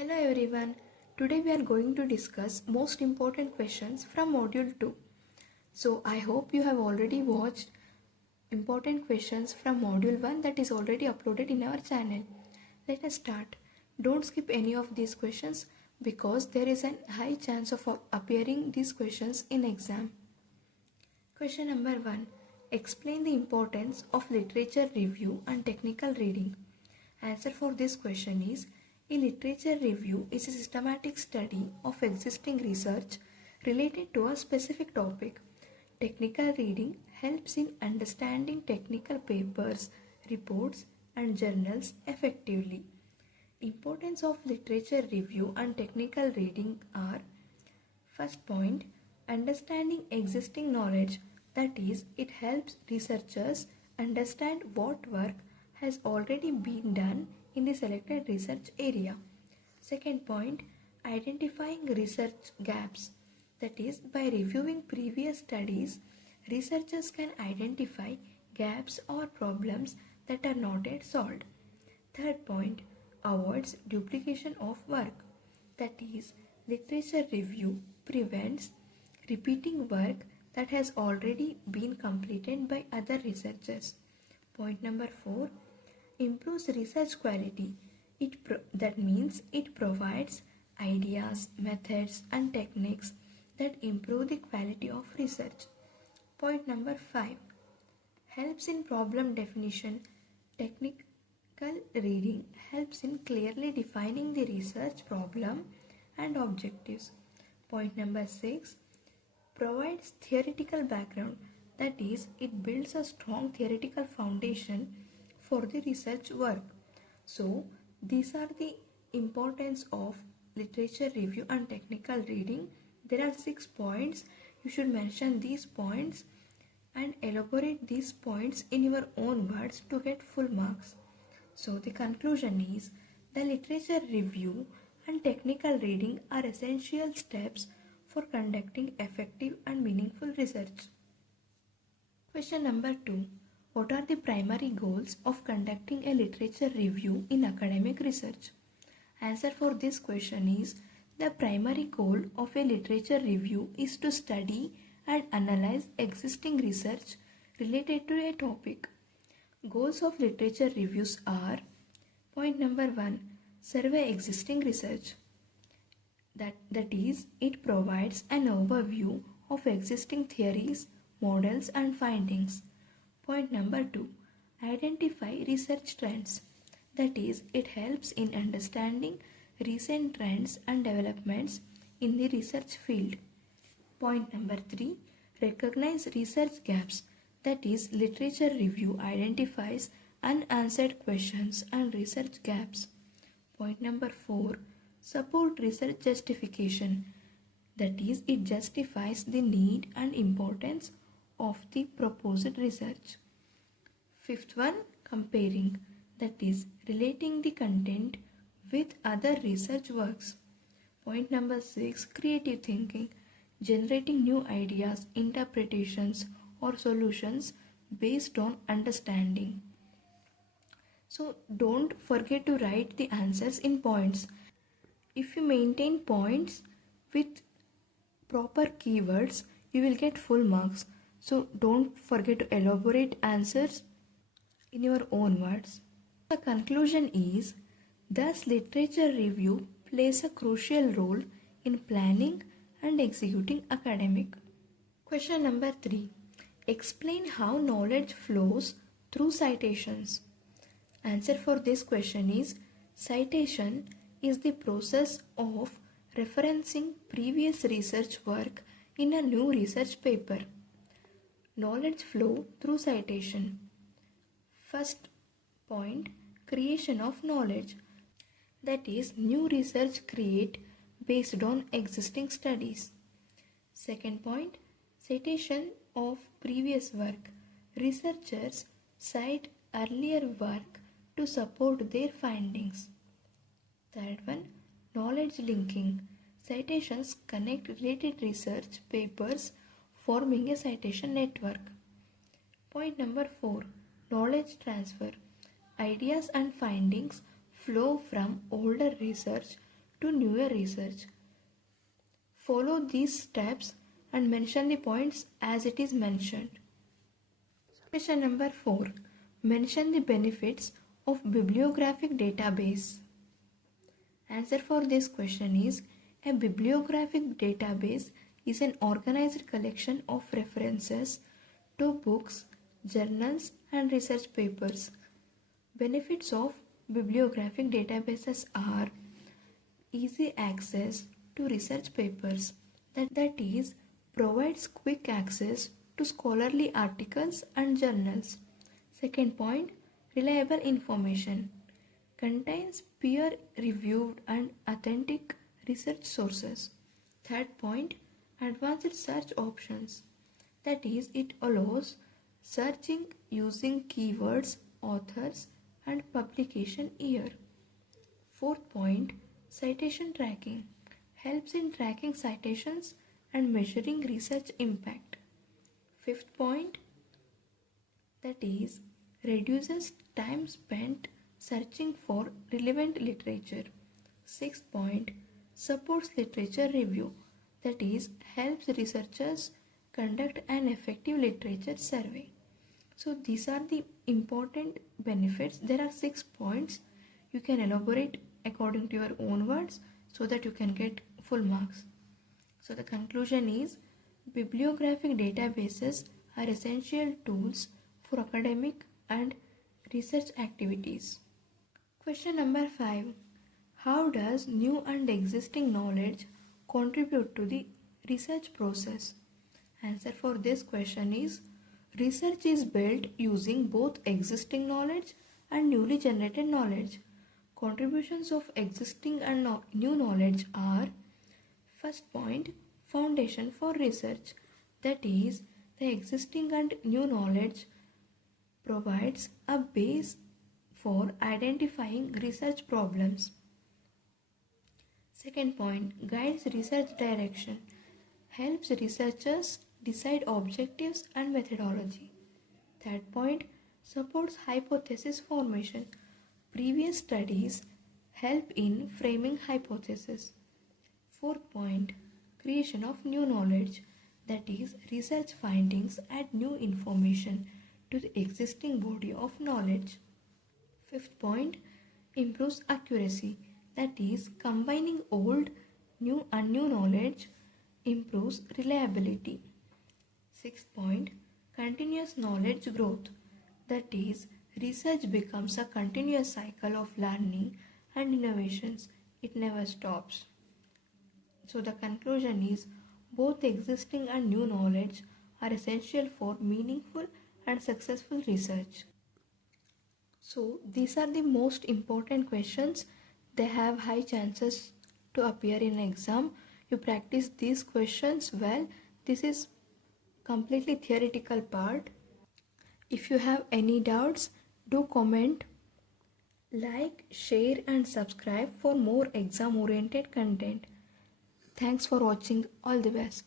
Hello everyone. Today we are going to discuss most important questions from module 2. So I hope you have already watched important questions from module 1 that is already uploaded in our channel. Let us start. Don't skip any of these questions because there is a high chance of appearing these questions in exam. Question number 1. Explain the importance of literature review and technical reading. Answer for this question is a literature review is a systematic study of existing research related to a specific topic. Technical reading helps in understanding technical papers, reports, and journals effectively. Importance of literature review and technical reading are: first point, understanding existing knowledge, that is, it helps researchers understand what work has already been done in the selected research area. Second point, identifying research gaps, that is, by reviewing previous studies, researchers can identify gaps or problems that are not yet solved. Third point, avoids duplication of work, that is, literature review prevents repeating work that has already been completed by other researchers. Point number 4, improves research quality. That means it provides ideas, methods, and techniques that improve the quality of research. Point number 5, helps in problem definition. Technical reading helps in clearly defining the research problem and objectives. Point number 6, provides theoretical background. That is, it builds a strong theoretical foundation for the research work. So, these are the importance of literature review and technical reading. There are 6 points. You should mention these points and elaborate these points in your own words to get full marks. So, the conclusion is the literature review and technical reading are essential steps for conducting effective and meaningful research. Question number 2. What are the primary goals of conducting a literature review in academic research? Answer for this question is the primary goal of a literature review is to study and analyze existing research related to a topic. Goals of literature reviews are: point number 1, survey existing research. That is, it provides an overview of existing theories, models, and findings. Point number 2, identify research trends. That is, it helps in understanding recent trends and developments in the research field. Point number 3, recognize research gaps. That is, literature review identifies unanswered questions and research gaps. Point number 4, support research justification. That is, it justifies the need and importance of the proposed research. Fifth one, comparing. That is, relating the content with other research works. Point number 6, creative thinking. Generating new ideas, interpretations, or solutions based on understanding. So don't forget to write the answers in points. If you maintain points with proper keywords, you will get full marks. So don't forget to elaborate answers in your own words. The conclusion is, thus literature review plays a crucial role in planning and executing academic. Question number 3. Explain how knowledge flows through citations. Answer for this question is, citation is the process of referencing previous research work in a new research paper. Knowledge flow through citation. First point, creation of knowledge. That is, new research created based on existing studies. Second point, citation of previous work. Researchers cite earlier work to support their findings. Third one, knowledge linking. Citations connect related research papers, forming a citation network. Point number 4, knowledge transfer. Ideas and findings flow from older research to newer research. Follow these steps and mention the points as it is mentioned. Question number 4. Mention the benefits of bibliographic database. Answer for this question is, a bibliographic database is an organized collection of references to books, journals, and research papers. Benefits of bibliographic databases are easy access to research papers, that is, provides quick access to scholarly articles and journals. Second point, reliable information, contains peer-reviewed and authentic research sources. Third point, advanced search options, that is, it allows searching using keywords, authors, and publication year. Fourth point, citation tracking, helps in tracking citations and measuring research impact. Fifth point, that is, reduces time spent searching for relevant literature. Sixth point, supports literature review, that is, helps researchers conduct an effective literature survey. So these are the important benefits. There are 6 points. You can elaborate according to your own words so that you can get full marks. So the conclusion is, bibliographic databases are essential tools for academic and research activities. Question number 5. How does new and existing knowledge contribute to the research process? Answer for this question is, research is built using both existing knowledge and newly generated knowledge. Contributions of existing and new knowledge are, first point, foundation for research, that is, the existing and new knowledge provides a base for identifying research problems. Second point, guides research direction, helps researchers decide objectives and methodology. Third point, supports hypothesis formation. Previous studies help in framing hypotheses. Fourth point, creation of new knowledge, that is, research findings add new information to the existing body of knowledge. Fifth point, improves accuracy, that is, combining old, new and new knowledge improves reliability. Sixth point, continuous knowledge growth, that is, research becomes a continuous cycle of learning and innovations. It never stops. So the conclusion is, both existing and new knowledge are essential for meaningful and successful research. So these are the most important questions. They have high chances to appear in an exam. You practice these questions well. This is completely theoretical part. If you have any doubts, do comment, like, share and subscribe for more exam oriented content. Thanks for watching. All the best.